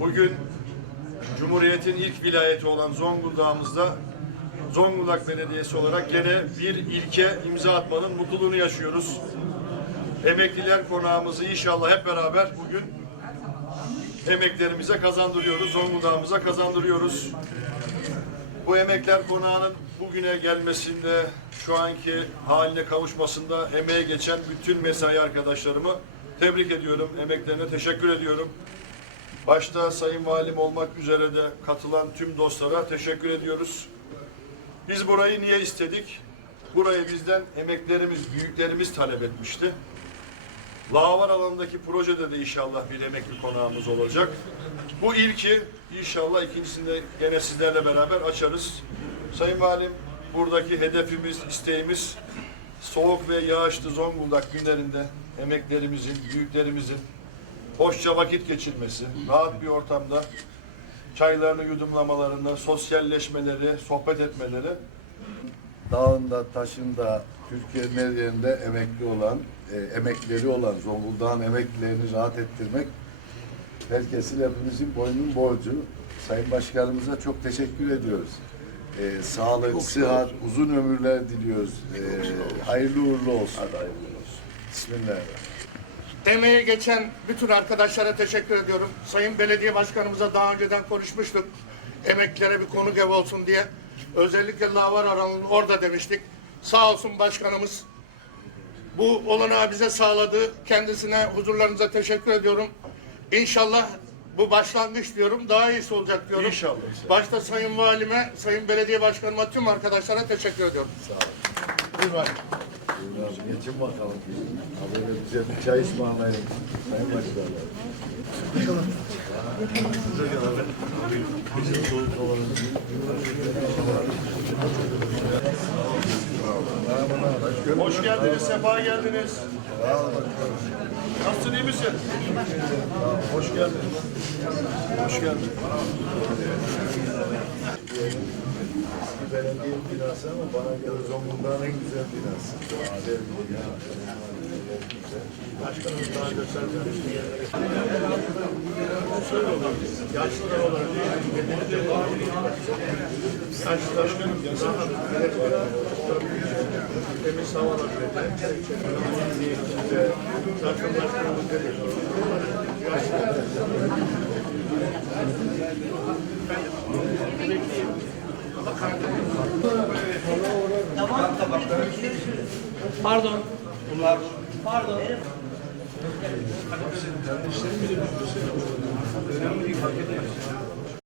Bugün Cumhuriyet'in ilk vilayeti olan Zonguldak'ımızda Zonguldak Belediyesi olarak gene bir ilke imza atmanın mutluluğunu yaşıyoruz. Emekliler konağımızı inşallah hep beraber bugün emeklerimize kazandırıyoruz, Zonguldak'ımıza kazandırıyoruz. Bu emekler konağının bugüne gelmesinde, şu anki haline kavuşmasında emeğe geçen bütün mesai arkadaşlarımı tebrik ediyorum. Emeklerine teşekkür ediyorum. Başta Sayın Valim olmak üzere de katılan tüm dostlara teşekkür ediyoruz. Biz burayı niye istedik? Burayı bizden emeklerimiz, büyüklerimiz talep etmişti. Lavar alanındaki projede de inşallah bir emekli konağımız olacak. Bu ilki inşallah ikincisinde gene sizlerle beraber açarız. Sayın Valim buradaki hedefimiz, isteğimiz soğuk ve yağışlı Zonguldak günlerinde emeklerimizin, büyüklerimizin hoşça vakit geçirmesi, rahat bir ortamda çaylarını yudumlamalarında, sosyalleşmeleri, sohbet etmeleri dağında, taşında, Türkiye'nin her yerinde emekli olan, e, emekleri olan Zonguldak'ın emeklilerini rahat ettirmek herkesin hepimizin boynun borcu. Sayın Başkanımıza çok teşekkür ediyoruz. E, sağlık, sıhhat, uzun ömürler diliyoruz. E, hayırlı uğurlu olsun. Bismillahirrahmanirrahim. Emeği geçen bütün arkadaşlara teşekkür ediyorum. Sayın Belediye Başkanımıza daha önceden konuşmuştuk. Emeklilere bir konuk ev olsun diye. Özellikle Lavar Aran'ın orada demiştik. Sağ olsun başkanımız. Bu olanağı bize sağladı. Kendisine huzurlarınıza teşekkür ediyorum. İnşallah bu başlangıç diyorum. Daha iyisi olacak diyorum. İnşallah. Başta Sayın Valime, Sayın Belediye Başkanıma, tüm arkadaşlara teşekkür ediyorum. Buyurun abi. Buyurun Geçin bakalım. Abi bize bir çay ısmarlayın. Sayın Başkanım. Hoş geldiniz, sefa geldiniz. Nasılsın, iyi misin? Hoş geldin. Hoş geldin. Eski belediye binası ama bana göre Zonguldak'ın en güzel binası. Başkanımız daha göstermemiş. Yaşlılar olarak bedeni de Yaşlı başkanım gelsene. Temiz havalar dedi. Zaten başkanımız dedi. Pardon. Bunlar. Pardon. Önemli bir paket.